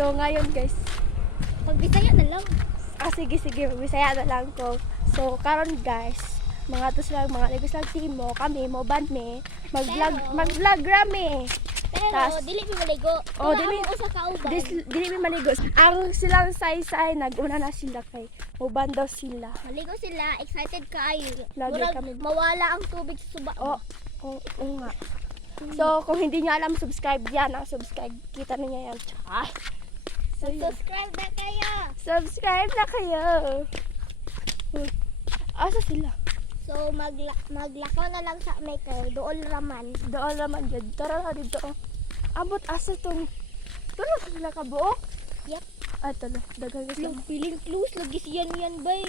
So ngayon guys, Pagbisaya na lang. sige, bisaya na lang ko. So karon guys, mga to sila, mga ligos lang timo, kami mo band me, mag-vlog rami. Pero dili mi maligo. Oh, dili usa ka uban. Dili mi maligos. Ang silang say-say naguna na sila kay uban daw sila. Maligo sila, excited kaayo. Lagi Murag kami. mawala ang tubig sa suba. Oo nga. So kung hindi niya alam, subscribe yan. Ang subscribe, kita niya yan. Ay. So, Subscribe na kayo. subscribe na kayo. Asa sila? So maglakaw na lang sa maker, dool raman. Doon naman dyan. Tara na dito. Abot asa tong. Tara na sila kabuok. Yep. Ay, tala. Dagan ka sila. Feeling close lagi siyan yan bay.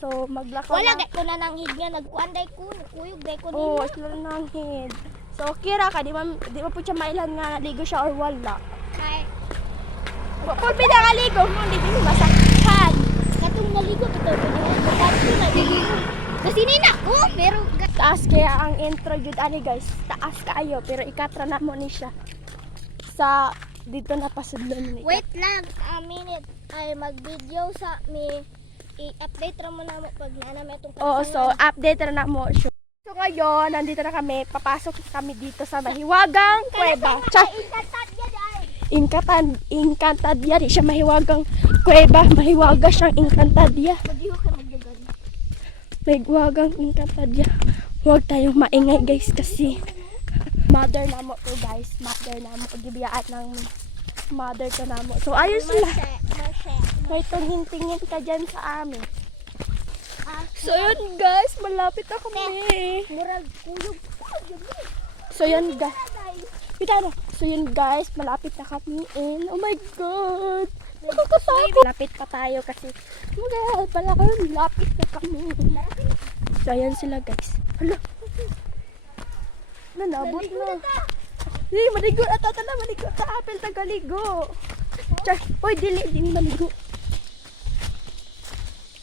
So, maglakaw Wala na. gay ko na nang hig nga nagkuanday ko, kuyog day ko Oo, nila. sila nang head. So, kira ka, di man po siya mailan nga naligo siya or wala. Kay Kung pinakaligo mo, hindi din masaktan. katong naligo to ko niyo, bakit ko naligo. Kasi nina ko, pero Taas kaya ang intro jud ani guys. Taas kaayo, pero ikatra na mo ni siya. Sa, dito na pasudlon ni. wait lang a minute ay mag-video sa mi i-update ra mo na mo pag naana may itong Oo, so, update na mo. So, ngayon, nandito na kami. Papasok kami dito sa Mahiwagang Kuweba. Inkantadya. Di siya mahiwagang kuweba. Mahiwaga siyang inkantadya. Mag-iho ka magdagan. Mahiwagang inkantadya. Huwag tayong maingay guys kasi mother na mo to guys. Mother na mo. Gibiyaan ng mother to na mo. So ayos sila. May tingin-tingin ka dyan sa amin. So yun guys. Malapit na kami. Murag kuyog. So yun guys. So yun guys, malapit na kami in. Oh my god! Nakakatakot! Lapit pa tayo kasi mahal pala kayo, lapit na kami. So ayan sila guys. Hala! Nanabot na. Hindi, maligo na tata na, maligo sa apel, tagaligo. Char, oy, dili maligo.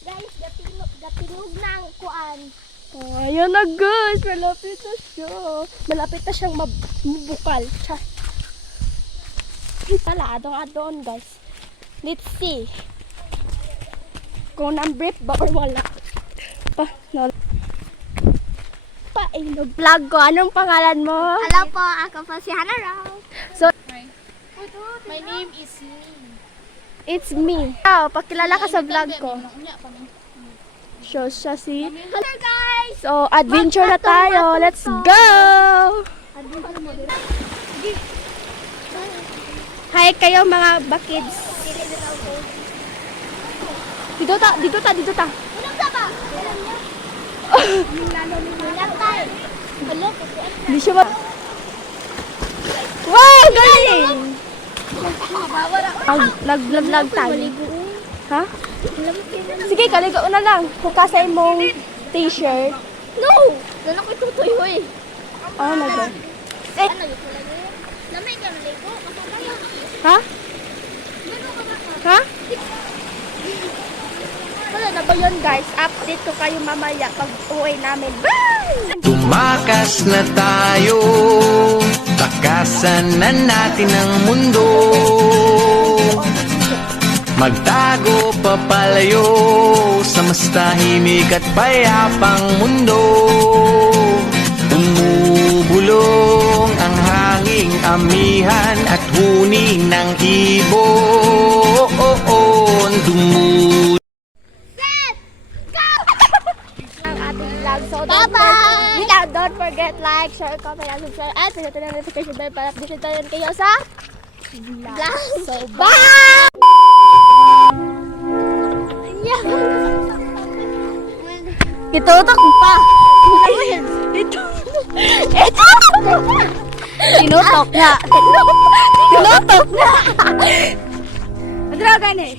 Guys, gatinog na ang kuan. Oh, ayan na guys, malapit na siya. Malapit na siyang mabukal. Char. Tala, adong guys. Let's see. Kung nang-brief ba or wala. Vlog ko. Anong pangalan mo? Hello po, ako po si Hannah Rao. So, My name is Lee. it's me. Pakilala ka sa vlog ko. So, siya si... Hello guys! So, adventure na tayo. Let's go! Hi kayo mga bakids. Dito ta. Unang ka ba? Unang tayo. Hello? Hindi siya ba... Wow! Galing! Nag-vlog tayo. Ha? Sige, kaligo na lang. Hukasin mong t-shirt. No! Lalak ko tutoy ho eh. Oh my God. Ano yung kulay? Lamay ka maligo. Kasi kayo. Ha? Ha? Wala na ba yun guys? Update ko kayo mamaya pag uwi namin. Bye! Tumakas na tayo, takasan na natin ang mundo. Magtago papalayo sa mas tahimik at payapang mundo. Umubulong ang hanging amihan at huni ng ibon. Ang ating vlog. So, Bye-bye! don't forget like, share, comment, and subscribe. At pinutin ang notification bell para update tayo kayo sa vlog. So, bye! Itutok pa! Ito! Tinutok nga! Tinutok nga! Madragan eh!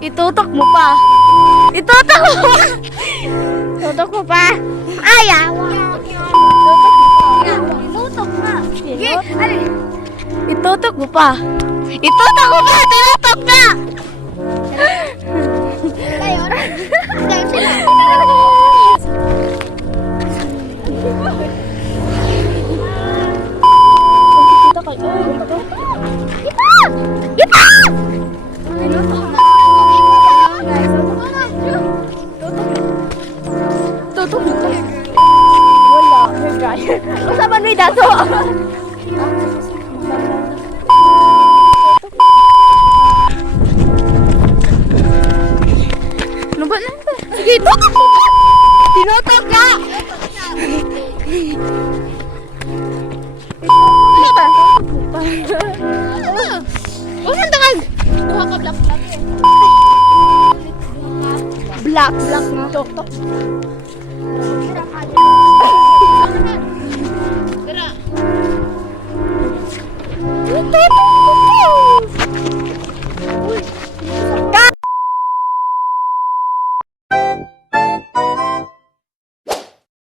Itutok mo pa! Itutok mo pa! Tutok mo pa! Ayaw! Itutok nga! Itutok mo pa! Itutok mo pa! Tinutok nga! Ngayon? Ngayon sila. Kita kayo. Kita! Kita! Toto. Tara. Toto!